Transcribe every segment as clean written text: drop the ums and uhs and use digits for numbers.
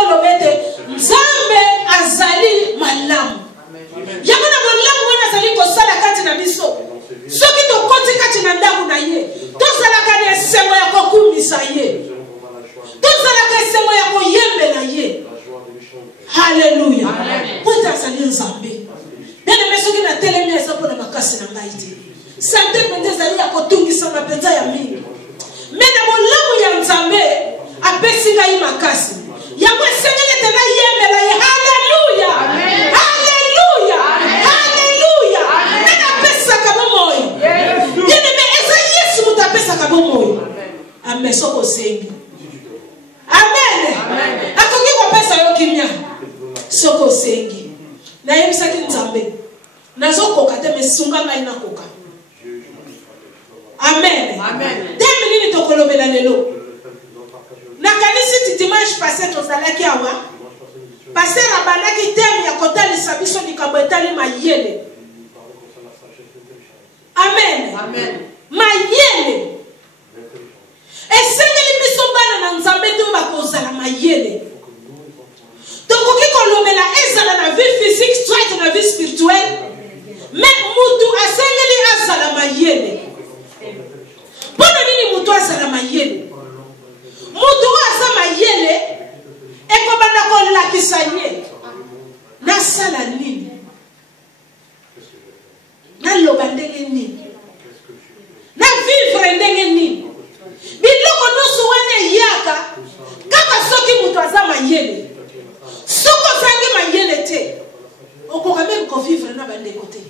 tolobete Nzambe azali malamu. Yamana malamu wana azali kosala kati na biso. Soki to koti kati na ndaku na ye. Tozala kane esengo ya kokumisa ye. Tozala kane esengo ya koyembe na ye. Hallelujah. Pota azali Nzambe. Nene mesoki na telemi eza pona makasi na ngai te. Sante pende ezali ya kotungisa mapenza ya mingi. Mene molamu ya Nzambe apesi ngai makasi. Yango esengeli tena yembela ye. Hallelujah. Hallelujah. Hallelujah. Nene apesa kabomoyo. Nene me eza Yesu mutu apesa kabomoyo. Amen. Soko sengi. Amen. Akoki kopesa yo kimia. Soko sengi. Na yebisaki Nzambe. Nazokoka te mesunga ngai na koka. Amen. Amen. Temi nini tokolobela lelo. Na kanisi dimanche passé tozalaki awa. Passer abanaki temi ya kotalisa biso likambo etali mayele. Amen. Amen. Mayele. Esengeli biso bana na Nzambe to bakozala mayele. Tokoki kolobela ezala na vie physique soit na vie spirituelle. Mais mutu asengeli azala mayele. Bona nini mutu azala mayele? Mutu azala mayele ekobanda kolakisa ye. Nasala nini? Naloba ndenge nini? Na vivre ndenge nini? Biloko nusu wane yaka kaka soki mutu azala mayele. Soko zangi mayele te. Okoka même ko vivre na bande côté.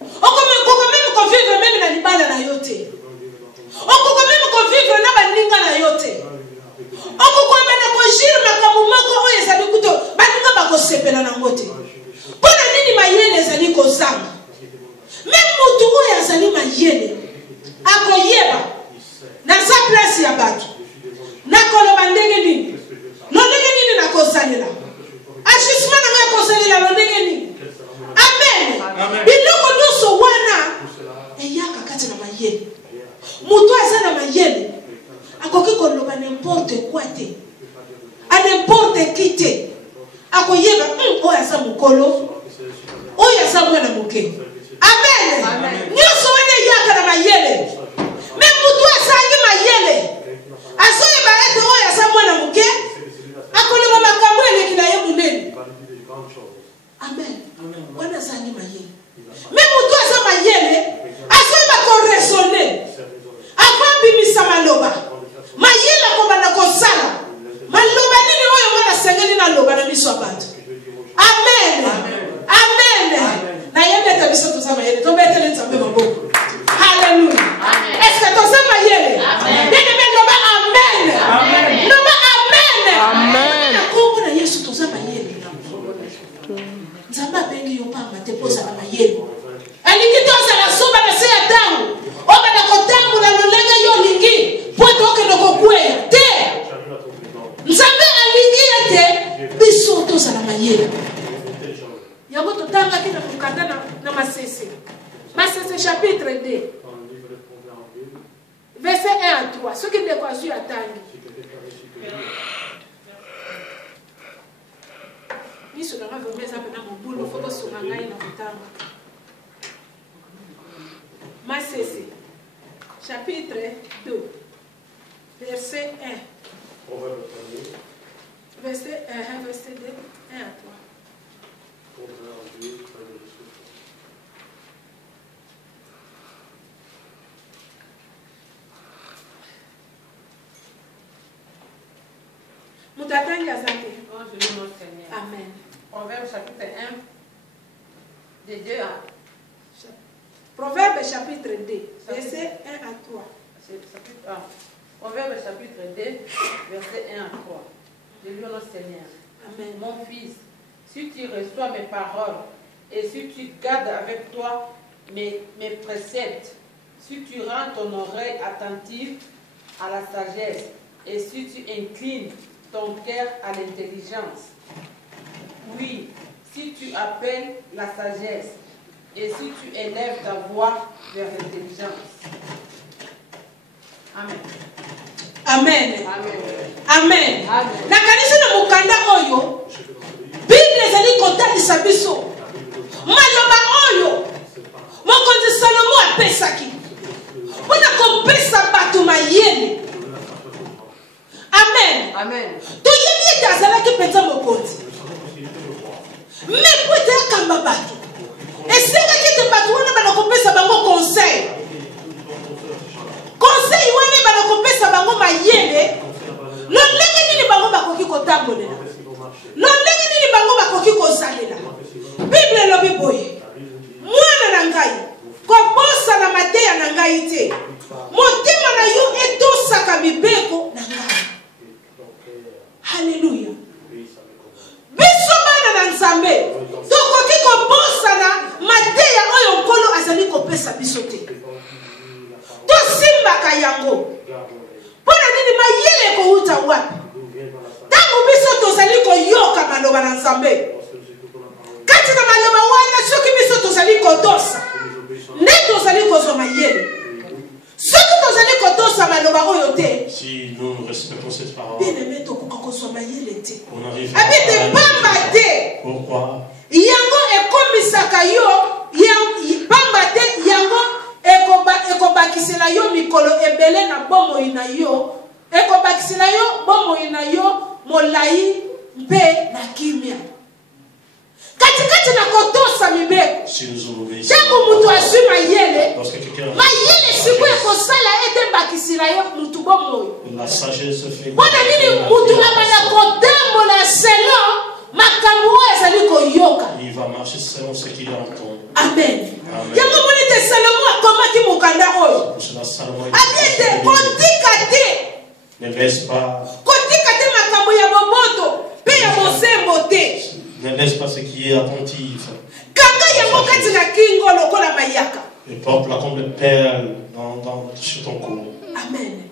Okoka même ko vivre même na libala na yote. Okoka même ko vivre na baninga na yote. Okoka même ko jire makambo moko oyo ezali kuto baninga bakosepela na ngote. Pona nini mayele ezali kozanga? Même mutu oyo azali mayele akoyeba na sa place ya bato. Nakoloba ndenge nini? Ndenge nini nakosalela? Ajustement na nga kosalela ndenge nini? Amen. Biloko nusu wana eyaka kati na mayele. Mutu azana mayele akoki koloba n'importe quoi te. A n'importe qui te. Akoyeba oyo aza mukolo. Oyo aza mwana muke. Amen. Nyonso wana eyaka na mayele. Me mutu azangi mayele. Azoyeba ete oyo aza mwana muke. Akoloba makambo eleki na ye munene. Amen. Wana azangi mayele. Me mutu aza mayele azoyeba koresone. Akobimisa maloba. Mayele akobanda kosala. Maloba nini oyo mwana sengeli na loba na miso abato. Amen. Amen. Na yende tabiso tozama yele. Tobetele Nzambe maboko. Hallelujah. Est-ce que tozama yele? Amen. Nene loba amen. Amen. Loba amen. Amen. Na kongo na Yesu tozama yele. Nzambe abengi yo pamba te poza na mayele. Alikitoza na soba na se ya tangu. Oba na kotangu na lolenga yo lingi. Poto oke no kokweya. Te. Nzambe alingi ete biso toza na mayele. Yango totanga kina kukanda na Masese. Masese chapitre 2. Verset 1 à 3. Ce qui n'est pas su à tangi. Miso na ngave meza pena mobulu foko sungangai na kutanga. Masese chapitre 2 verset 1. Verset 1, verset 2, 1 à 3. Mutatangi azate. Amen. Proverbe chapitre 1, de 2 à... Proverbe chapitre 2, verset 1 à 3. Proverbe chapitre 2, verset 1 à 3. Je lis au nom du Seigneur. Amen. Mon fils, si tu reçois mes paroles et si tu gardes avec toi mes préceptes, si tu rends ton oreille attentive à la sagesse et si tu inclines ton cœur à l'intelligence, oui, si tu appelles la sagesse et si tu élèves ta voix vers l'intelligence. Amen. Amen. Amen. Na kanisa na mukanda oyo Bible ezali kotalisa biso maloba oyo mokonzi Salomo apesaki mpona kopesa bato mayele. Amen. Toyebi ete azalaki mpenza mokonzi me po ete akamba bato esengaki ete bato wana banakopesa bango conseil wana banakopesa bango mayele lolenge nini bango bakoki kotambolela, lolenge nini bango bakoki kozalela. Bible elobi boye, mwana na ngai kobosa na mateya na ngai te, motema na yo etosaka mibeko na ngai. Haleluya. Biso bana na Nzambe tokoki kobosa na mateya oyo nkolo azali kopesa biso te, tosimbaka yango. Mpona nini mayele kouta wapi? Tango biso tozali koyoka maloba na Nzambe, kati na maloba wana soki biso tozali kotosa nde tozali kozwa mayele. Soki tozali kotosa maloba oyo te, si nous respectons cette parole, bien-aimé tokoka kozwa mayele te. on arrive abete pamba te. Pourquoi? Yango ekomisaka yo pamba te, yango ekobakisela yo mikolo ebele na bomoi na yo, ekobakisela yo bomoi na yo molai mpe na kimia. Katikati na kotosa mibeko, tango mutu azwi mayele, mayele siku ekosala ete bakisela yo mutu bomoi. Mpona nini mutu amana kotambola selon makambo oyo ezali koyoka? Il va marcher selon ce qu'il entend. Amen. Yango moni te Salomo akomaki mokanda oyo abiete kotika te, ne laisse pas, kotika te makambo ya boboto mpe ya bosembo te. ne laisse pas ce qui est attentif. Kanga yango kati na kingo lokola mayaka. Et porte-la comme le perle sur ton cou. Amen.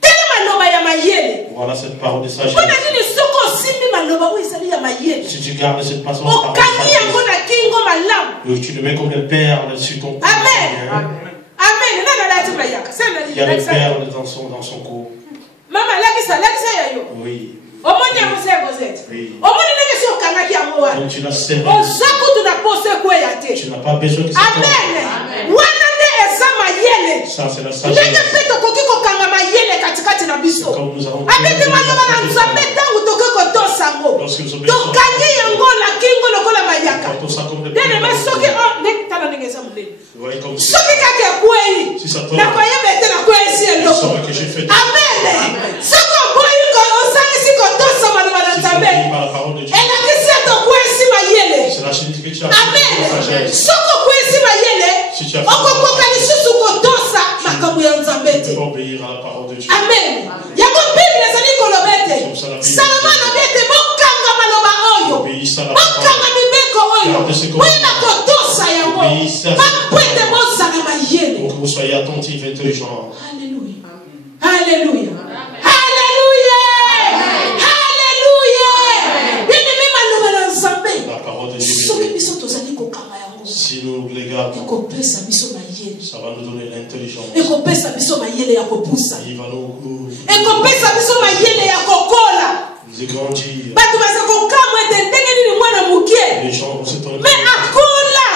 Tele maloba ya mayele. Voilà cette parole de sagesse. Mpona nini soko simbi maloba oyo ezali ya mayele, Si tu gardes cette parole de okangi yango na kingo malamu. tu le mets comme le perle sur ton cou. Amen. Amen. Nana lati mayaka. Il y a le perle dans son cou. Mama lakisa ya yo. Oui. Omoni ya mosebozete. Oui. Omoni nenge si okangaki yango wana. Donc tu l'as serré. Ozakutu na pose kweya te. Tu n'as pas besoin que ça Amen. Wana nde eza mayele. Ça c'est la Ndenge sagesse. mpe tokoki kokanga mayele katikati na biso. Comme nous avons Abete maloba na Nzambe ntango tokoki kotosa yango, tokangi yango na kingo lokola mayaka. Bien-aimé, soki tala ndenge eza monene. Soki kaka ekwei nakoyeba ete nakweyisi eloko. Amen. Soki oboyi osangisi kotosa maloba na Nzambe, elakisi ete okweyisi mayele. Amen. Soki okweyisi mayele, okokoka lisusu kotosa makambo ya Nzambe te. Amen. Yango Bible ezali koloba ete Salomo alobi ete bokanga maloba oyo, bokanga mibeko oyo, boyeba kotosa yango, mpo ete bozala mayele. Pour que vous soyez attentifs et intelligents. Alléluia. Alléluia. Alléluia. Alléluia. Bien-aimé maloba na Nzambe, La parole de soki Dieu. biso tozali kokanga yango, Si nous les gardons, ekopesa biso mayele, ça va nous donner l'intelligence. ekopesa biso mayele ya kopusa, Il va nous ekopesa biso mayele ya kokola. grandir. Bato baza kokamwa ete ndenge nini mwana mokie Les gens vont se tourner. me akola.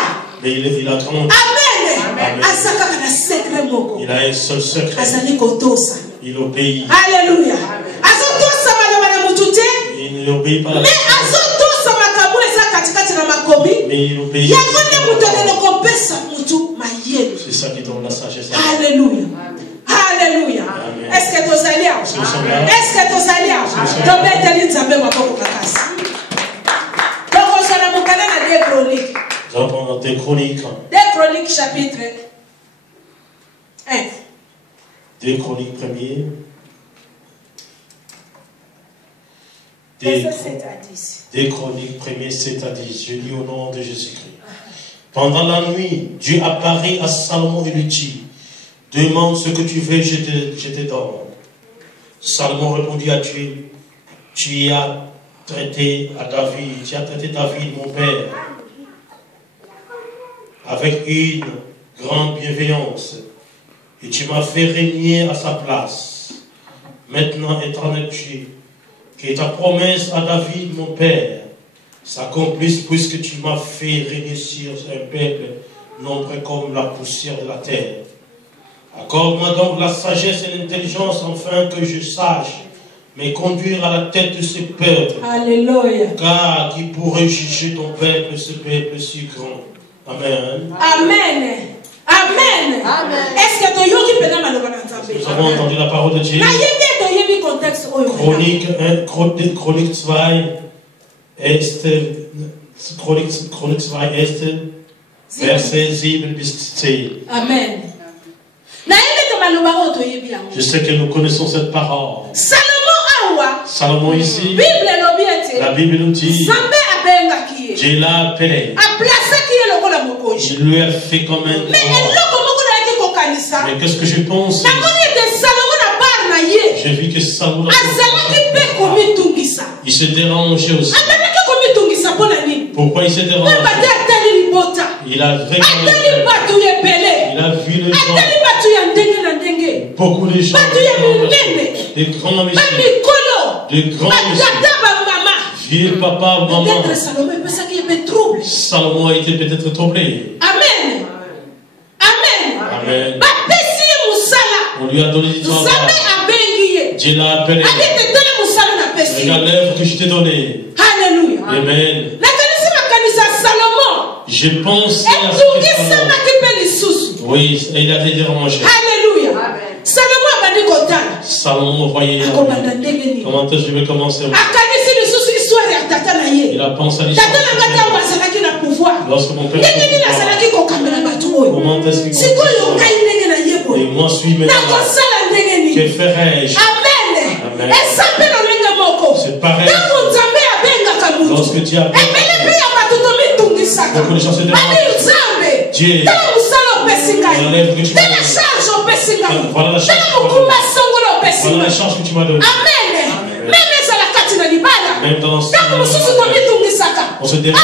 Mais il a grandi. Amen. Aza kaka na secret moko, Il a un seul secret. azali kotosa. Il obéit. Alléluia. Azotosa maloba na mutu te, Il n'obéit pas. me azotosa makambo eza katikati na makomi. Mais il obéit. Yango nde mutu akende kopesa mutu mayele. C'est ça qui donne la sagesse. Alléluia. Alléluia. Amen. Est-ce que tozali awa? Est-ce que tozali awa? Tobeteli Nzambe maboko makasi. Tokozala mokanda na 2 Chroniques. Nous allons prendre des chroniques. 2 Chroniques chapitre 1. 2 Chroniques premiers. Verset 7 à 10. 2 Chroniques premiers 7 à 10. Je lis au nom de Jésus-Christ. Pendant la nuit, Dieu apparaît à Salomon et lui dit: demande ce que tu veux, je te donne. Salomon répondit à Dieu: tu as traité David, mon père, avec une grande bienveillance, et tu m'as fait régner à sa place. Maintenant, éternel Dieu, que ta promesse à David, mon père, s'accomplisse puisque tu m'as fait régner sur un peuple nombreux comme la poussière de la terre. Accorde-moi donc la sagesse et l'intelligence afin que je sache me conduire à la tête de ce peuple. Alléluia. Car qui pourrait juger ton peuple, ce peuple si grand. Amen. Amen. Amen. Amen. Est-ce que tu as Nous avons entendu la parole de Dieu. Chronique 1, Chronique 2, verset 7 bis 10. Amen. Je sais que nous connaissons cette parole. Salomon ici, la Bible nous dit, Dieu l'a appelé. Il lui a fait comme un roi. Mais qu'est-ce que je pense? J'ai vu que Salomon il se dérangeait aussi. Pourquoi il se dérangeait? Il a vraiment il a vu les gens, beaucoup de gens, des grands messieurs, vieux papa, maman. Salomon a été peut-être troublé. Amen. Amen. Amen. Amen. On lui a donné du travail. Dieu l'a appelé. Regarde l'œuvre que je t'ai donnée. Alléluia. Amen. Je pense à oui, il a été dérangé. Alléluia. Salomon voyait comment je vais commencer. Il a pensé à l'histoire. Lorsque mon père comment est-ce qu'il et moi suis maintenant. Que ferai-je? Amen. C'est pareil. Lorsque Dieu a beaucoup de gens se dérangent. Dieu, voilà l'œuvre que tu m'as donnée. Voilà la chance que tu m'as donnée. Même dans ce on se dérange.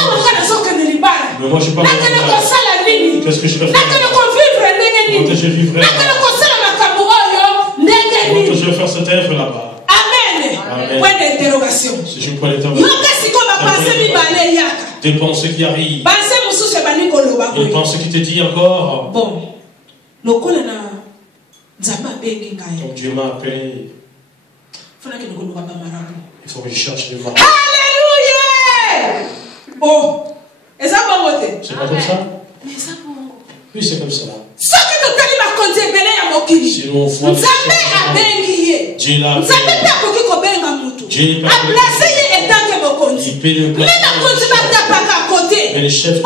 Mais moi je parle de qu'est-ce que je vais faire? Comment que je vivrai? Comment que je vais faire cette œuvre là-bas? Amen. Point d'interrogation. C'est une point d'interrogation. Des pensées qui arrivent. Des pensées qui te disent encore. Bon. Comme Dieu m'a appelé. Il faut que je cherche des marques. Alléluia! Oh, est-ce que c'est pas comme ça? Oui, c'est comme ça. Si nous voit Dieu l'a appelé. Dieu n'est pas appelé. Il peut le placer. Mais le chef,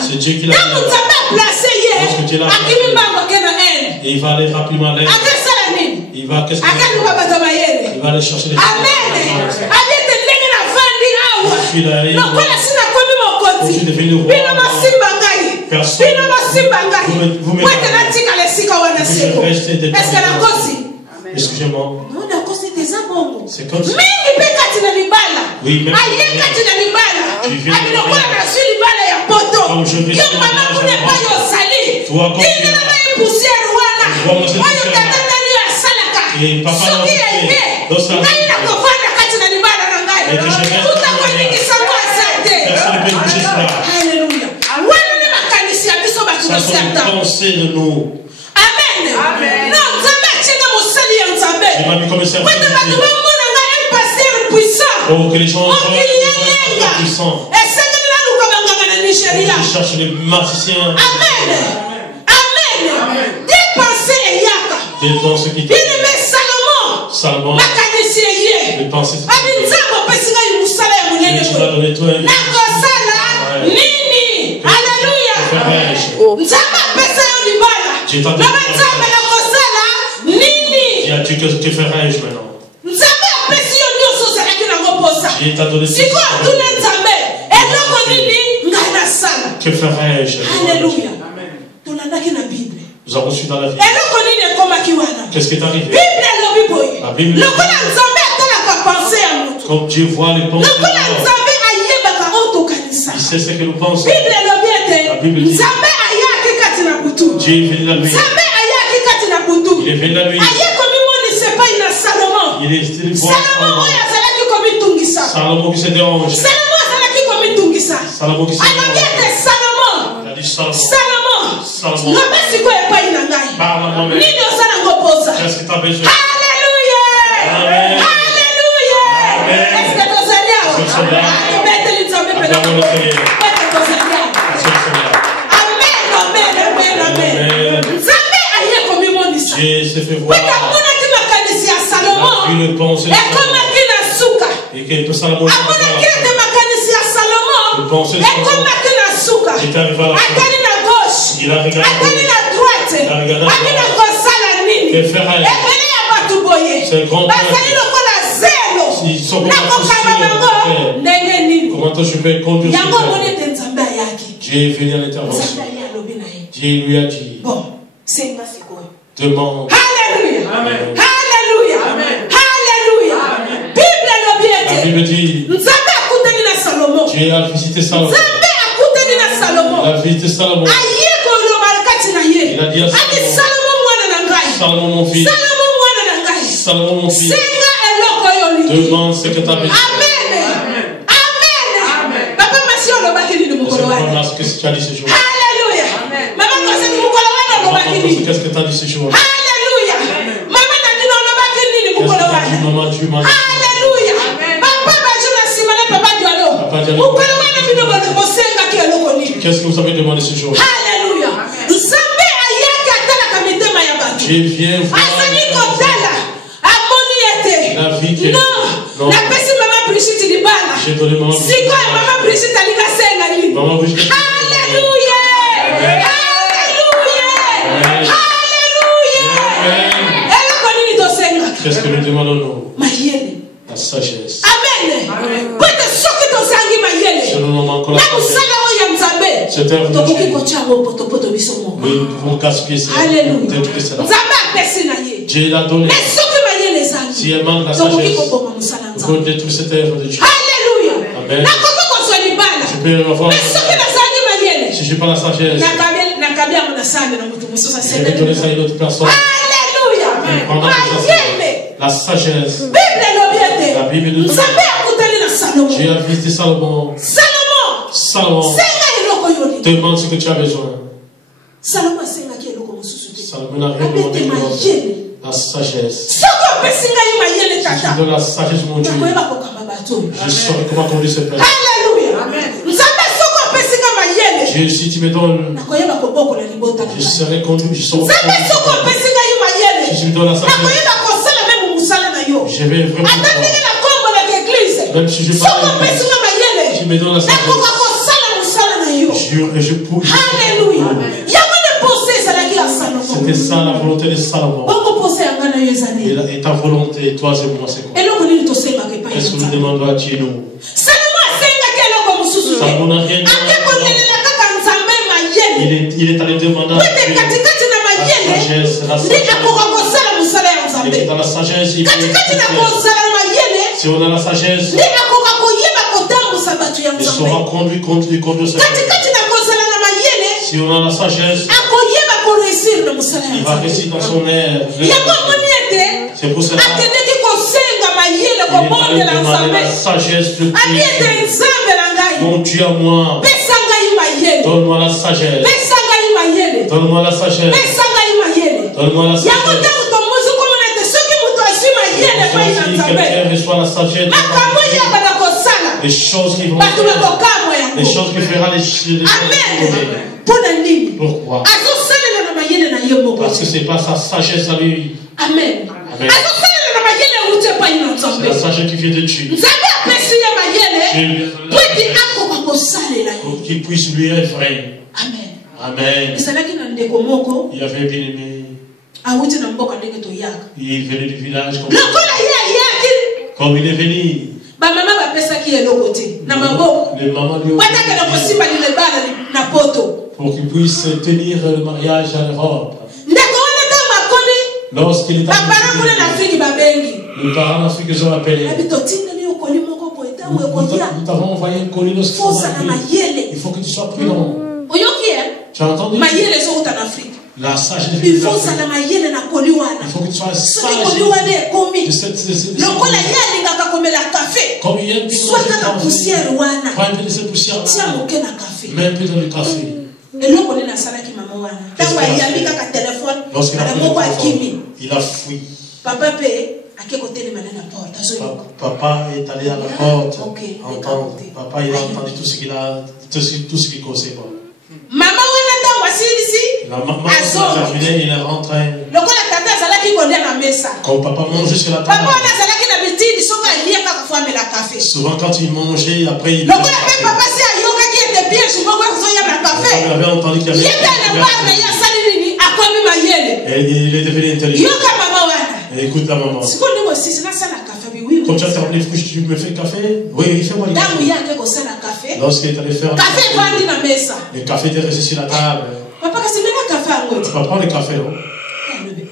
c'est Dieu qui l'a appelé. Et il va aller rapidement à l'aide. Il va qu'est-ce qu'il va? Il va aller chercher les choses. Je suis là. Je suis devenu roi. Personne. Vous me excusez-moi. C'est comme ça. Oui, même tu viens comme je vis toi, comme et papa dans sa vie. Et que je reste personne ne peut toucher cela. Ça sont les pensées de nous. Amen. Il m'a mis comme un serviteur pour que les gens soient puissants. Je cherche les magiciens. Amen. Amen. Des pensées qui Salomon. Les pensées tu m'as donné toi. Dieu t'a donné. Que ferai-je maintenant? Dieu t'a donné. Que ferai-je? Alléluia. Nous avons reçu dans la vie. Qu'est-ce qui est arrivé? La Bible. Comme Dieu voit les pensées. Il sait ce que nous pensons. La Bible dit. Dieu est venu la nuit. Il est venu la nuit. Il est style Salomon oyo azalaki komitungisa. Salomon qui se dérange. Salomon azalaki komitungisa. Salomon qui se alobi dérange. ete Salomon. Il a dit Salomon. Salomon. loba sikoyo epai na ngai. Parle à moi-même. Nini osala ngo posa. Qu'est-ce que tu as besoin? Alléluia. Amen. Alléluia. Amen. Est-ce que tozali awa? Tozali awa. Tobeteli nzambe pene. Acclamons le Seigneur. Pete tozali awa. C'est le Seigneur. Amen, amen, amen, amen. Nzambe aye komimonisa. Dieu s'est fait voir. Pete amonaki makanisi ya Il Salomon. a vu le pensée de Salomon. Ekomaki na suka. Et que Salomon amonaki ete makanisi ya Le Salomon. pensée de Salomon. Ekomaki na suka. Il est arrivé à la atali na gauche. Il a regardé. atali na droite. Il a regardé à ali na droite. kosala nini. Que ferait? ebele ya bato boye. C'est le grand bazali peuple. lokola zelo. Ils sont na kokanga bango ndenge nini. Comment je vais conduire ce yango omoni peuple? ete nzambe ayaki. Dieu est venu à l'intervention. nzambe aye alobi na ye. Dieu lui a dit, bon senga sikoyo. demande. Alléluia. Amen. Alléluia. Alléluia. Bible alobi La ete Bible dit, nzambe akutani na Salomon. Dieu a visité Salomon. nzambe akutani na Salomon. Il a visité Salomon. aye koloba kati na ye. Il a dit à ati Salomon, Salomon mwana na ngai. Salomon mon fils, Salomon mwana na ngai. Salomon mon fils, senga eloko oyo olingi. demande ce que tu as besoin. Amen. Amen. Papa masi olobaki nini Et c'est mokolo wana. vraiment ce que tu as dit ce jour. Alléluia. Maman koseki mokolo wana olobaki nini. Qu'est-ce que tu as dit ce jour? Alléluia. Mama na dino olobaki nini Qu'est-ce que mokolo tu as dit, wana. maman, tu m'as dit? Alléluia. Papa bajo na nsima na papa dialo. Papa Dialo. Mokolo wana bino bosengaki eloko nini. Qu'est-ce que vous avez demandé ce jour? Alléluia. Nzambe ayaki atalaka mitema ya bato. Dieu vient voir. azali kotala amoni ete La vie qui est- non Non. napesi mama Brigitte libala J'ai donné maman. sikoyo mama Brigitte alinga senga nini. Maman Brigitte. Alléluia. Alléluia. Amen. Alléluia. Amen. eloko nini tosengaka Qu'est-ce que nous demandons nous? mayele. La sagesse. amen. po ete soki tozangi mayele Si nous nous manquons la na sagesse, mosala oyo ya nzambe cette œuvre de tokoki Dieu, kotia yango potopoto biso moko. nous pouvons gaspiller cela. Alléluia. Détruire cela. nzambe apesi na ye Dieu l'a donné. mais soki mayele Si ezangi elle manque la tokoki sagesse, koboma mosala nous nzambe. pouvons détruire cette œuvre de Dieu. Alléluia. Amen. nakoki kozwa libala Je peux avoir. mais soki nazangi mayele Si je n'ai pas la sagesse, nakabi yango na sande na moto mosusu je vais donner ça à une autre personne. Alléluia. Pendant mayele la sagesse. bible elobi ete La Bible nous dit, nzambe akutani na Salomon. Dieu a visité Salomon. Salomon Salomon, senga eloko yoli. demande ce que tu as besoin. Salomon asengaki eloko mosusu te. Salomon n'a rien Abete demandé que mayele la sagesse. soki opesi ngai mayele Si tata je donne la sagesse, mon Dieu, nakoyeba kokamba bato oyo. je saurai comment conduire ce peuple. Alléluia. nzambe soki opesi ngai mayele Dieu, si tu me donnes, nakoyeba kobokola libota na je ngai. serai conduit, je saurai nzambe conduire ce soki peuple. opesi ngai mayele Si tu me donnes la sagesse, nakoyeba kosala meme mosala na yo je vais vraiment ata ndenge nakombolaka eglize Même si je soki parle, opesi ngai mayele si tu me donnes la nakoka sagesse, kosala mosala na yo. jure et je pousse. Alléluia. yango nde pose ezalaki ya Salomon. C'était ça la volonté de Salomon. bongo pose ya ngai na yo ezali Et ta volonté, toi et moi, c'est quoi? eloko nini tosengaka epai ya Qu'est-ce que nous Nzambe. demandons à Dieu, nous? Salomon asengaki eloko mosusu te Salomon n'a rien ake demandé. kolelela kaka nzambe mayele Il est allé demander à ete Dieu katikati na la mayele sagesse, la nde sagesse. akoka kosala mosala ya Et nzambe dans la sagesse, il katikati na peut kozala mayele si on a la sagesse, nde akoka koyeba kotambusa bato ya il nzambe saura conduire ce peuple. katikati na kozala na mayele Si on a la sagesse, akoyeba koreusir na mosala ya il va nzambe réussir dans son air. yango amoni ete C'est pour cela akendeki kosenga mayele qu'il est allé kobondela demander nzambe la sagesse de abi ete Dieu. nzambe na ngai Mon Dieu à moi, pesa ngai mayele donne-moi la sagesse. pesa ngai mayele Donne-moi la sagesse. pesa ngai mayele Donne-moi la yango sagesse. ntango tomozi komona ete soki moto azwi mayele epai na Si nzambe quelqu'un reçoit la sagesse, makambo yaba na kosala les choses qui vont bato faire, bakokamwa les yango choses qui fera les amen mpona nini Pourquoi? azosalela na mayele na ye moko Parce que c'est pas sa sagesse à lui. amen Amen. azosalela na mayele euti epai na C'est nzambe la sagesse qui vient de Dieu. nzambe apesi ye mayele Dieu po ete akoka kosalela ye pour qu'il puisse lui œuvrer. amen Amen. ezalaki na ndeko moko Il avait bien aimé. awuti na mboka ndenge toyaka Il venait du village lokola ye ayaki comme il est venu. bamama bapesaki eloko te na maboko Les mamans lui ont batakela kosimba lilebala na poto pour qu'il puisse tenir le mariage à l'Europe. ndeko wana ntango bakomi Lorsqu'il est bapara kuna na arrivé, afriki babengi les parents africains ont appelé. abi totindeli okoli moko boye ntango ekolia Nous t'avons envoyé un colis lorsqu'il faut fosala mayele Il faut que tu sois prudent. oyoki e Tu as entendu? mayele ezouta na afrike La sagesse de ifosala mayele na Il faut que tu sois sage de cette lokola yalingaka komela café comme il y a une soit na poussière wana prends un peu de cette poussière tia là, moke na café mets un peu dans le café. eloko nini asalaki mama wana ntango ayambi kaka telefone Lorsqu'il a ana pris moko le akimi téléphone, il a fui. papa mpe ake kotelema na porte azoyoka Papa est allé à la porte, Ok, entendre. Papa, il a entendu tout ce qu'il causait. mama wana ntango asilisi La maman a terminé, il est rentré. lokola tata azalaki kolia na mesa Quand papa mangeait sur la papa table, wana azalaki na bitidi soki alia kaka fo amela kafe souvent quand il mangeait, après il lokola mpe papa si ayokaki ete piège moko ezoyamba kafe il avait entendu qu'il y ye avait mpe na bar na ye asali nini akomi mayele et il est devenu intelligent. yoka mama wana Et écoute la maman. sikoyo ndenge osisi nasala kafe biwi Quand tu as terminé, tu me fais le café? Oui, fais-moi le ntango café. ye ake kosala kafe Lorsqu'il est allé faire kafe evandi na mesa le café était resté sur la table. papa kasi mena kafe yango Tu vas prendre le café, non? alobi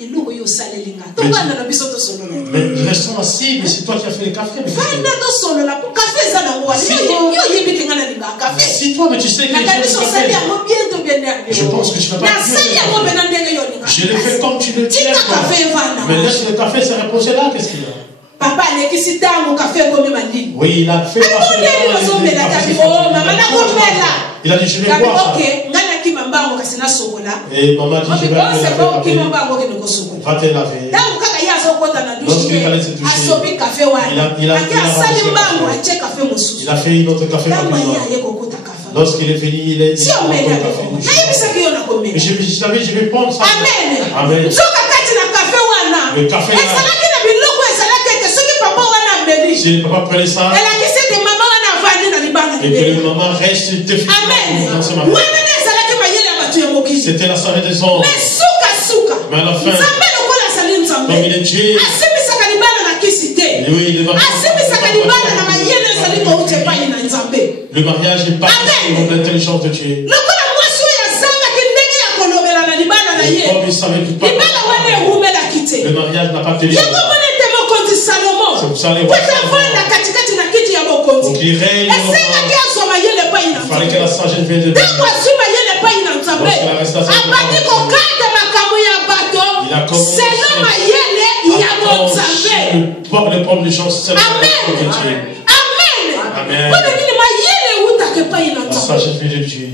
eloko oyo osalelinga tobanda na biso tosolola Mais restons assis, mais c'est toi qui as fait le café. vanda tosolola po kafe eza nango wana yo oyebiki nga nalingaka kafe Si toi, mais tu sais que j'ai fait nakanisi le osali café. yango bientôt bien Je pense que tu n'as pas nasali yango mpe na ndenge yo Je l'ai fait comme tu le tiens. tika kafe evanda Mais laisse le café se reposer là, qu'est-ce qu'il y a? papa alekisi ntango kafe ekomi malili Oui, il a fait passer atondeli bazomela tabi o mama nakomela Il a dit, je vais tabi boire ok ça. ngai nakima mbango kasi nasokola Et maman dit, je vais aller c'est pas okima laver. mbango okende kosokola Va te laver. ntango kaka ye azokota na Lorsqu'il allait se dushe doucher, asopi kafe wana il a ake asali ramassé mbango le café. atie kafe mosusu Il a fait une autre café ntango ye rapidement. aye kokota kafe Lorsqu'il est venu, il est si omeli le ake café. nayebisaki yo nakomela Mais je savais, je vais prendre ça. amen Amen. nzoka kati na kafe wana Le café là. ezalaki na biloko ezalaki ete soki papa wana ameli Si le papa prenait ça, elakisi ete mama wana avandi na libanda et que le maman reste définitivement amen dans ce matin. wana nde ezalaki mayele ya bato ya mokili C'était la soirée des hommes. mais sukasuka Mais à la fin, nzambe lokola azali nzambe comme il est Dieu, asimisaka libala na kisi te oui, il va asimisaka libala na mayele ezali kouta epai na nzambe le mariage est parti Amen. selon l'intelligence de Dieu. lokola mwasi oyo azangaki ndenge ya kolobela na libala na ye Comme il savait qu'il pas libala wana ewumelaki te le mariage n'a pas tenu. yango mona ete mokonzi salomo C'est pour ça les po avanda katikati na kiti ya bokonzi Donc il règne. esengaki azwa mayele epai na Il fallait que la nzambe sagesse vienne de Dieu. ntango azwi mayele epai na nzambe abandi kokata makambo ya bato selo mayele ya monzambe Le peuple des gens, c'est amen de Dieu. amen Amen. mpona nini mayele ewutaka epai na La nzambe sagesse vient de Dieu.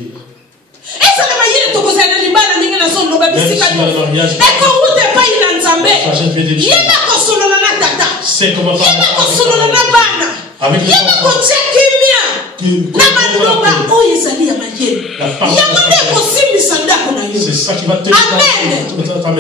ezala mayele tokozala na libala ndenge nazoloba bisika Même si dans le mariage, ekowuta epai na nzambe la sagesse vient de Dieu. yeba kosolola na tata C'est comment yeba kosolola na bana Avec les yeba enfants. kotia kimia Que- na maloba oyo ezali ya mayele La parole yango de nde la ekosimbisa ndako na yo C'est ça qui va te amen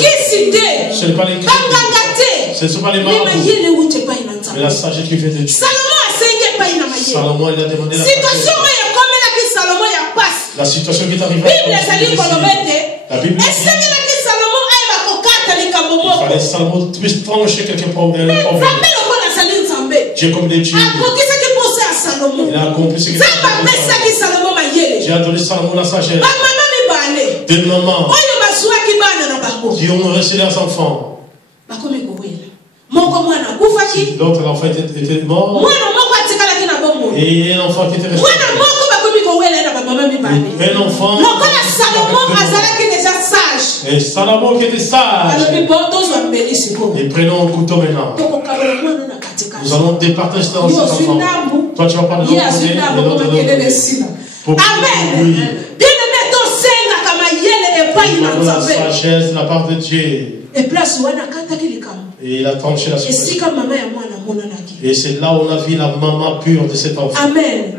kisi te Ce n'est pas les banganga te Ce ne sont pas les me marabouts. mayele ewuta epai na Mais nzambe la sagesse qui vient de Dieu. salomo asengi epai na mayele Salomon, il a demandé la situation sagesse. oyo ekomelaki salomo ya pasi La situation qui est arrivée. bible ezali koloba ete La Bible dit esengelaki salomo ayeba kokata likambo il moko fallait Salomon puisse trancher quelques problèmes. nzambe lokola azali nzambe Dieu comme des dieux. akokisaki posa ya salomo Il a accompli ce qu'il nzambe a apesaki salomo mayele Dieu a donné Salomon la sagesse. bamama mibale Deux mamans oyo bazwaki bana na bango qui ont reçu leurs enfants. bakomi kowela moko mwana akufaki L'autre enfant était mort. mwana moko atikalaki na bomoi Et un enfant qui était resté. mwana moko bakomi kowela na bamama mibale Un enfant. lokola salomo azalaki deja sage Et Salomon qui était sage. alobi bo tozwa mbeli sikoyo Et prenons un couteau maintenant. tokokabola mwana na katikati Nous allons départager cet yo ozwi enfant. ndambu Toi tu vas prendre ye l'autre azwi côté et ndambu l'autre po de makelele l'autre. esila Pour amen oui. bien-aimé tosengaka mayele epai na Nous avons la nzambe sagesse de la part de Dieu. eplace wana akataki likambo Et il a tranché la situation. esika mama ya mwana amonanaki Et c'est là où on a vu la maman pure de cet enfant. amen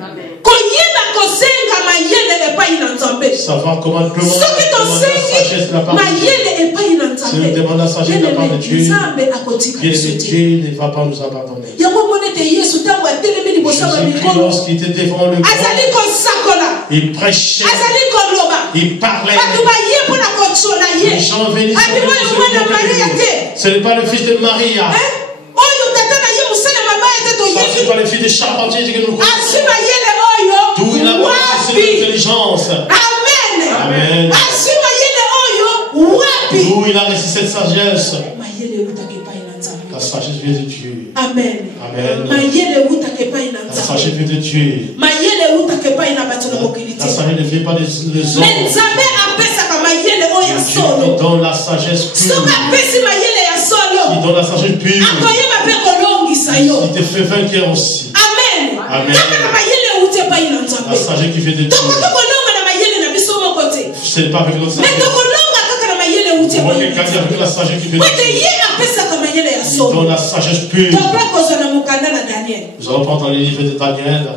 koyeba kosenga mayele epai na nzambe Savoir comment demander soki la sagesse tosengi de la part de Dieu. mayele epai na Si on demande la sagesse de la part de Dieu, nzambe akotika bien biso aimé, te Dieu ne va pas nous abandonner. yango mona ete yesu ntango atelemi liboso ya Jésus-Christ, bamikolo lorsqu'il était devant le azali corps, kosakola il prêchait, azali koloba il parlait. bato baye mpona kosola ye Les gens venaient abi oyo mwana maria te ce n'est pas le fils de Maria. oyo tata na ye mosala mabaya te Ça, c'est toyebi pas le fils de charpentier que nous connaissons. azwi mayele D'où il a oyo reçu wapi l'intelligence. amen Amen. azwi mayele oyo wapi D'où il a reçu cette sagesse. mayele ewutaka epai na nzambe La sagesse vient de Dieu. amen Amen. mayele ewutaka epai na La nzambe sagesse vient de Dieu. mayele ewutaka epai na bato na mokili La te sagesse ne vient pas des me hommes. nzambe apesaka mayele oyo ya Dieu qui solo donne la sagesse pure. soki apesi mayele ya Qui solo donne la sagesse pure. akoyeba mpe kolongisa yo Il te fait vainqueur aussi. amen Amen. kaka na mayele euti epai na La nzambe sagesse qui fait des tokoki choses. kolonga na mayele na biso moko te Ce n'est pas avec notre me sagesse. tokolonga kaka na mayele euti On va epai na regarder avec la sagesse qui fait po des ete choses. ye apesaka mayele ya Il donne solo la sagesse pure. tope kozwa na mokanda na daniel Nous allons prendre dans le livre de Daniel.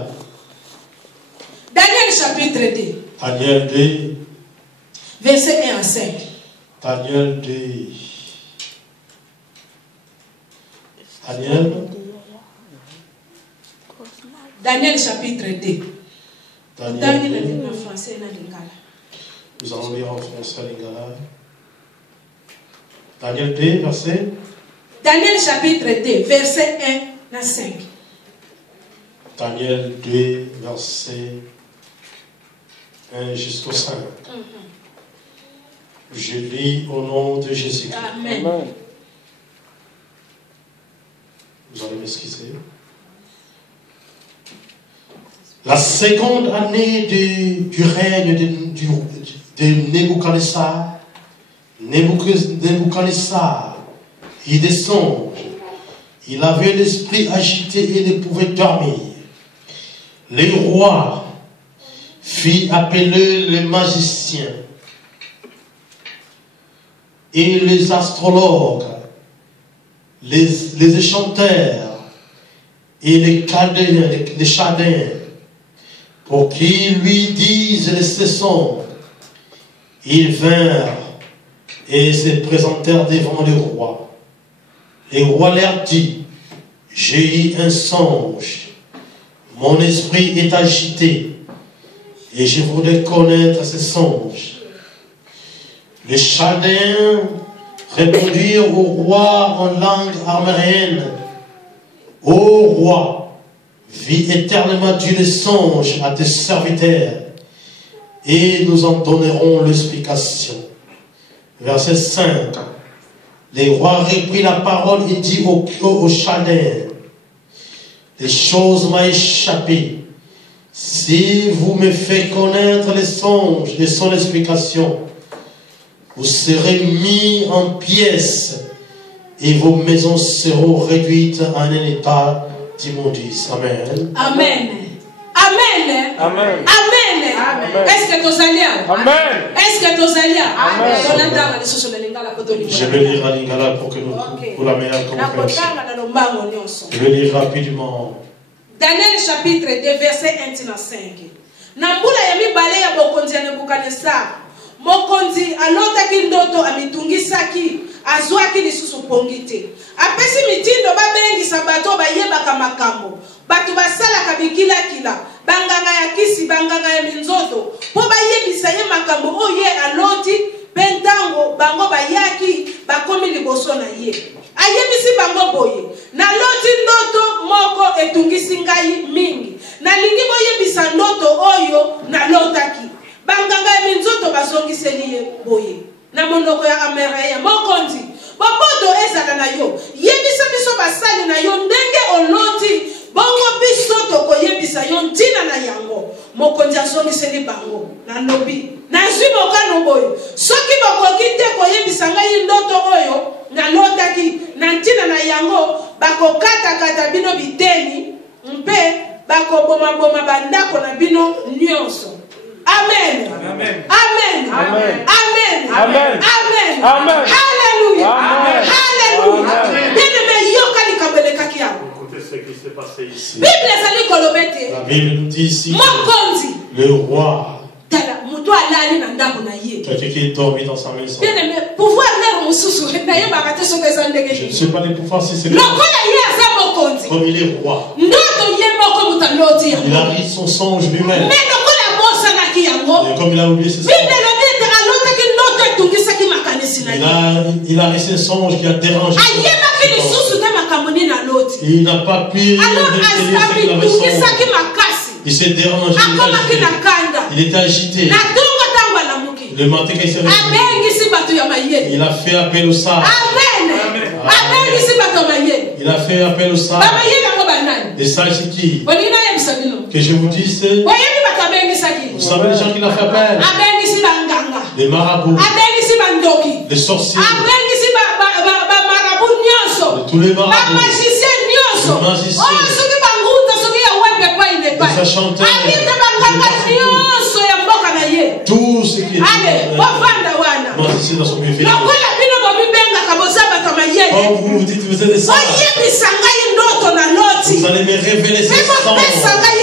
daniel chapitre 2 Daniel 2. verset 1 à 5 Daniel 2. Daniel chapitre 2 Daniel 2. na français na lingala Nous allons lire en français Lingala. Daniel 2, verset. Daniel chapitre 2 verset 1 à 5 Daniel 2, verset 1 jusqu'au 5. Je lis au nom de Jésus-Christ. amen Vous allez m'excuser. La seconde année du règne de Nebuchadnezzar, Nebuchadnezzar, il des songes. Il avait l'esprit agité et ne pouvait dormir. Les rois fit appeler les magiciens et les astrologues, les enchanteurs et les chaldéens, pour qu'ils lui disent les songes. Ils vinrent et se présentèrent devant le roi. Le roi leur dit: j'ai eu un songe, mon esprit est agité, et je voudrais connaître ce songe. Les Chaldéens répondirent au roi en langue araméenne: ô roi, vis éternellement Dieu le songe à tes serviteurs, et nous en donnerons l'explication. Verset 5. Le roi reprit la parole et dit aux Chaldéens: les choses m'ont échappé. Si vous me faites connaître les songes et son explication, vous serez mis en pièces et vos maisons seront réduites en un état d'immondice. Amen. amen amen Amen. amen Amen. est-ce que tozalia Amen. est-ce que tozalia Amen. tolanda lisusu na lingala po Je vais lire à Lingala pour que nous, pour la meilleure compréhension. nakotanga na lombango nyonso Je vais lire rapidement. Daniel chapitre 2 verset 1 na 5 na mbula ya mibale ya bokonzi ya Nebukadnezar mokonzi alotaki ndoto amitungisaki azwaki lisusu pongi te apesi mitindo babengisa bato bayebaka makambo bato basalaka bikilakila banganga ya kisi banganga ya minzoto po bayebisa ye makambo oyo ye aloti mpe ntango bango bayaki bakomi liboso na ye ayebisi bango boye naloti ndoto moko etungisi ngai mingi nalingi boyebisa ndoto oyo nalotaki banganga ya minzoto bazongiseli ye boye na monoko ya améréen mokonzi boboto ezala na yo yebisa biso basali na yo ndenge oloti bongo biso tokoyebisa yo ntina na yango mokonzi azongiseli bango nalobi nazwi mokano boye soki bakoki te koyebisa ngai ndoto oyo nalotaki na ntina na yango bakokatakata bino biteni mpe bakobomaboma bandako na bino nyonso. Amen. Amen. Amen. Amen. Amen. Amen. Amen. Amen. Hallelujah. Amen. Hallelujah. Bien-aimé, yoka likabeleka kiao. Écoutez ce qui s'est passé ici. Bible ezali kolobete. La Bible nous dit ici Mokonzi. le roi, Tala mutu alali na ndako na ye. quelqu'un qui est dormi dans sa maison. Bien-aimé, pouvoir lero mususu na ye bakate soka ezandege. Je ne sais pas les pouvoirs si c'est le Lokola ye aza mokonzi. comme il est roi. Ndoto ye moko mutaloti ya. Il a ri son songe lui-même. Mais lokola bosa na kiyango. Et comme il a oublié ses songes, Bible lobete alotaki ndoto etungisaki makanisi na ye. il a ri ses songes qui a dérangé. Ayebaki lisusu te makambo nini aloti. Il n'a pas pu Alors retenir ce qu'il avait asabitungisaki songe. makasi. Il s'est dérangé. Akomaki na kanda. Il était agité. Na tongo tangwa na muki. Le matin qu'il s'est réveillé, Abengisi bato ya mayele. il a fait appel au sage. Amen. Abengisi bato ya mayele. Il a fait appel au sage. Ba mayele yango banani. Les sages, c'est qui? Bolina yebisa bino. Que je vous dise, c'est... Oyebi bato abengisaki. Vous savez les gens qui l'ont fait appel? Abengisi banganga. Les marabouts. Abengisi les sorciers, abengisi bamarabu nyonso, tous les marabouts, bamagicien nyonso, les magiciens, oyo soki banguta soki ya wepe pa inepa, les chanteurs, abita banganga nyonso ya mboka na ye. tout ce qui est Ale, bovanda wana. magicien dans son milieu. Lokola bino bomibengaka bozaba kama yeye. Quand vous dites vous êtes des sages, Oyebisa ngai ndoto na loti. vous allez me révéler ces Memo songes. pesa ngai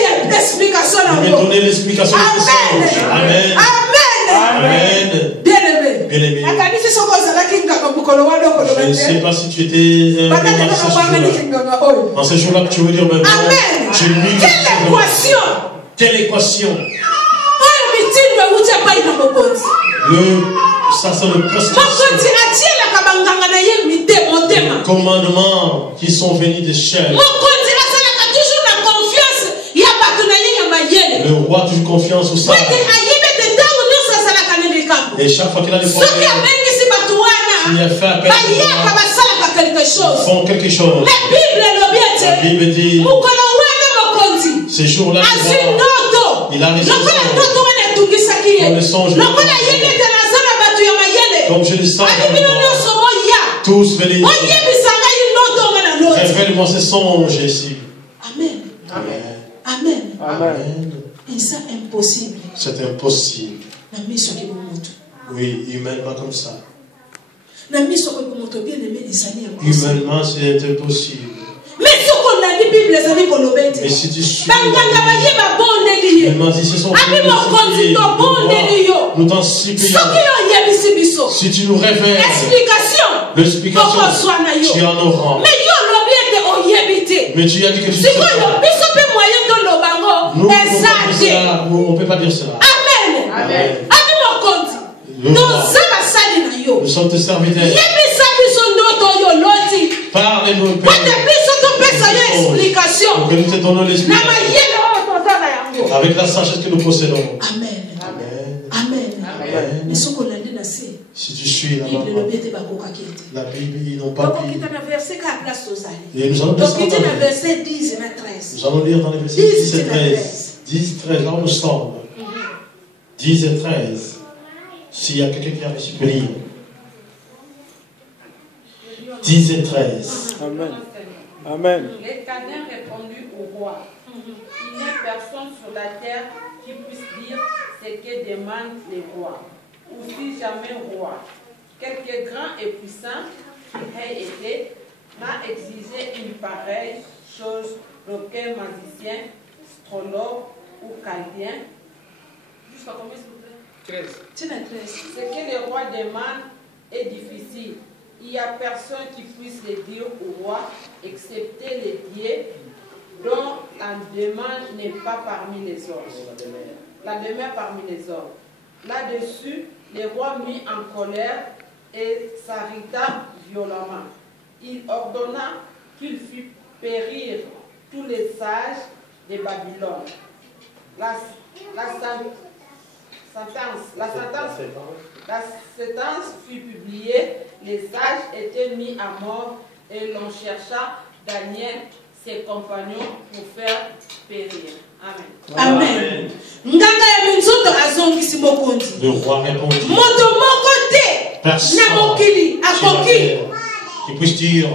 explication na Vous me ngo. donnez l'explication de ces songes. Amen. Amen. Amen. Bien-aimé. Bien-aimé. Nakanisi soko ozalaki ngaka bukolo wana okolo Je ne sais pas si tu étais dans ce jour-là que tu veux dire maintenant. Amen. Tu lis Quelle équation. Quelle équation. Ça c'est le commandement qui sont venus des chefs. Le roi a toujours confiance au sages. Et chaque fois qu'il a des problèmes, il a fait appel à ils font quelque chose. La Bible dit, ces jours-là, il a reçu le songe. Comme je le sens, tous venez. Révèle-moi ces songes ici. Amen. Amen. Amen. Amen. Et ça impossible. C'est impossible. Oui, humainement comme ça. Humainement, c'est impossible. Mais si tu suis, les magiciens sont venus, nous t'en supplions. Si tu nous révèles l'explication, tu en auras. Mais tu as dit que tu sais pas. Nous, on ne peut pas dire cela. Amen. Amen. Nous sommes tes serviteurs. Parle-nous, Père. Pour que nous te donnons l'explication. Avec la sagesse que nous possédons. Amen. Amen. Amen. Si tu suis là-bas, la Bible, ils n'ont pas pu. Et nous allons descendre dans les versets 10 et 13. Nous allons lire dans les versets 10 et 13. 10 et 13, là où nous sommes. 10 et 13. S'il y a quelqu'un qui a reçu, peut lire. 10 et 13. Amen. Amen. L'Éternel répondit au roi, il n'y a personne sur la terre qui puisse dire ce que demandent les rois, ou si jamais roi, quelque grand et puissant qu'il ait été, n'a exigé une pareille chose d'aucun magicien, astrologue ou chaldien. Jusqu'à combien s'il vous plaît? 13. Ce que le roi demande est difficile. Il n'y a personne qui puisse le dire au roi, excepté les dieux, dont la demande n'est pas parmi les hommes. La demeure parmi les hommes. Là-dessus, le roi mit en colère et s'arrêta violemment. Il ordonna qu'il fût périr tous les sages de Babylone. La sentence fut publiée, les sages étaient mis à mort et l'on chercha Daniel, ses compagnons, pour faire périr. Amen. Amen. Le roi répondit. Personne qui puisse dire.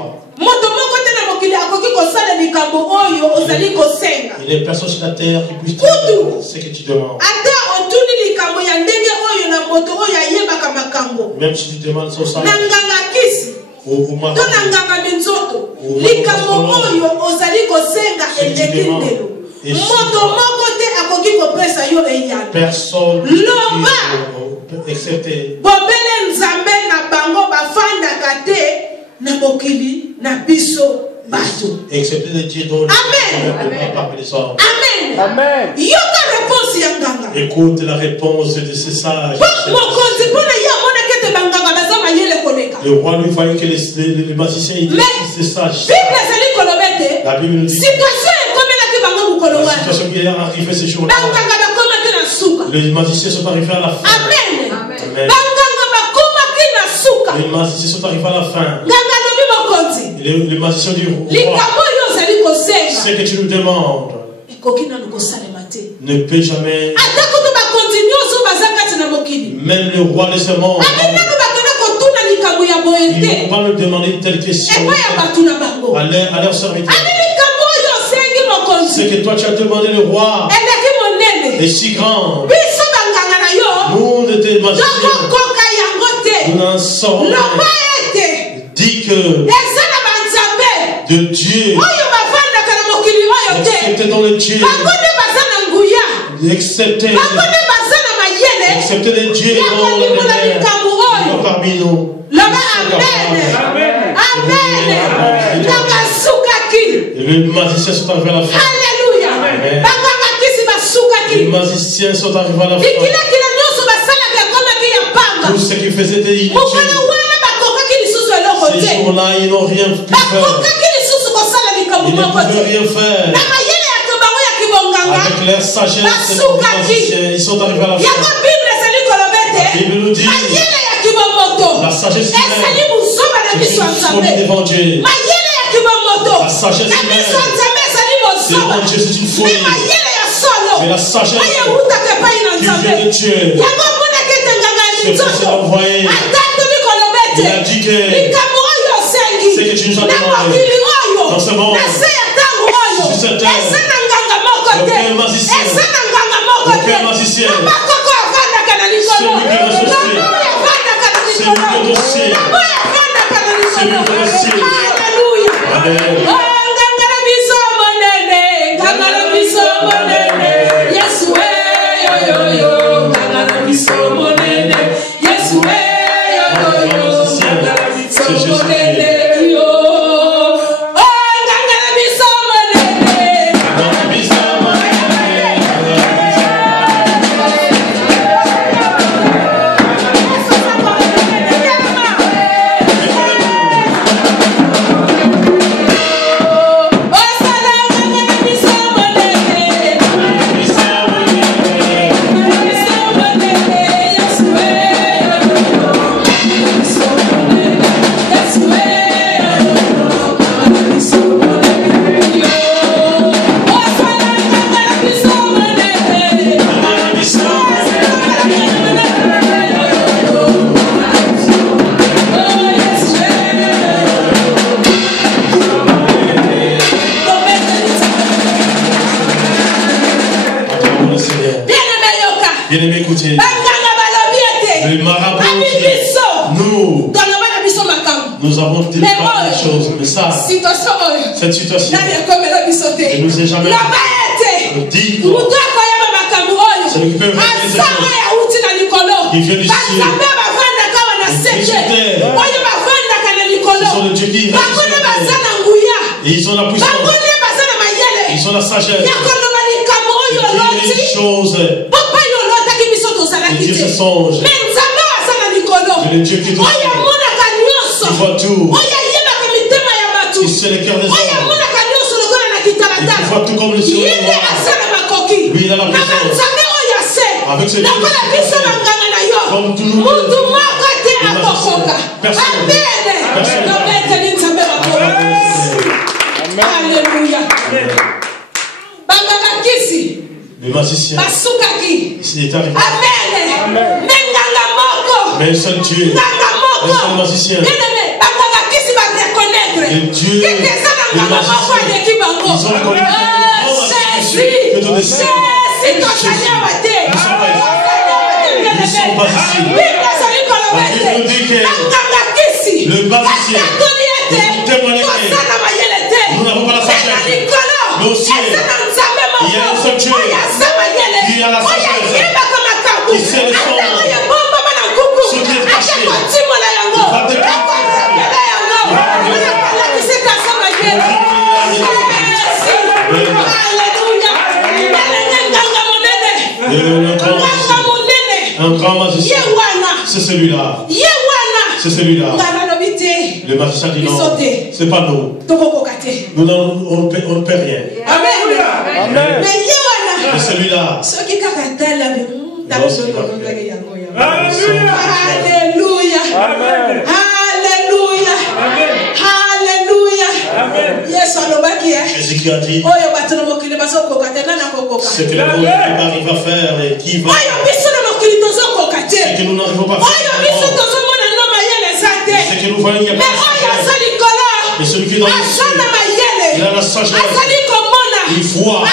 Il est personne sur la terre qui puisse dire ce que tu demandes. Même si tu demandes son salaire. Personne excepté excepté de Dieu dont Amen. Amen. Écoute la réponse de ces sages. Le roi lui voyait que les magiciens étaient ces sages. La Bible nous dit la situation qui est arrivée ce jour-là. Les magiciens sont arrivés à la fin. Amen. Amen. Les magiciens sont arrivés à la fin. Les magiciens du roi, ce que tu nous demandes ne peut jamais. Même le roi de ce monde, Ils ne vont pas me demander une telle question à leur serviteur. C'est que toi tu as demandé le roi est si grand. Nous ne te nous n'en saurons rien. Dis que de Dieu, excepté dans le Dieu, excepté les dieux parmi nous. Amen. Et les magiciens sont arrivés à la fin. Alléluia. Les magiciens sont arrivés à la fin. Tout ce qu'ils faisaient était inutile. Ces jours-là, ils n'ont rien pu faire. Ils ne pouvaient rien faire. Avec leur sagesse, ils sont arrivés à la fin. La Bible nous dit la sagesse humaine, c'est une folie devant Dieu. La sagesse humaine devant Dieu, c'est une folie. Mais la sagesse qui vient de Dieu, c'est pour se l'envoyer. Il a dit que c'est que tu nous as demandé. Dans ce monde, sur cette terre, aucun magicien, celui qui est ressuscité, celui qui est ressuscité, celui qui est ressuscité. Amen. Bien-aimé, écoutez. Le marabout nous avons dit des choses, mais ça, cette situation ne nous est jamais dit. C'est le qui peut réaliser ces choses. Il vient du ciel. Ils sont le Dieu qui règne sur la terre. Et ils ont la puissance. Ils ont la sagesse. Ils disent des choses. Ils disent ce songe. Mais le Dieu qui est au ciel, il voit tout. Il sait le cœur des hommes. Il voit tout comme le ciel. Lui, il a la puissance. Avec ce Dieu, comme tout nous, personne. Alléluia. Le magicien, il est arrivé. Amen. Mais un seul Dieu, un seul magicien, le Dieu, le magicien, ils ont reconnu que ton esprit, nous ne sommes pas ici. La Bible nous dit que le magicien, ils ont témoigné que nous n'avons pas la sagesse. Mais au ciel, il y a un seul Dieu qui a la sagesse, qui sait le son. Ce qui est caché, il va te un grand magicien, c'est celui-là. C'est celui-là. Le magicien dit non, c'est pas nous. Nous on ne perd rien. Amen. C'est celui-là. Alléluia. Alléluia. Alléluia. Yes, Jésus qui a dit ce que le monde arrive à faire et qui va, ce que nous n'arrivons pas à faire, ce que que nous voyons, il n'y a pas de sagesse. Mais celui qui est dans le ciel, il a la sagesse. Il voit.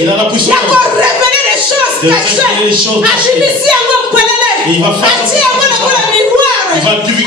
Il a la puissance de révéler les choses cachées. Et il va faire il va divulguer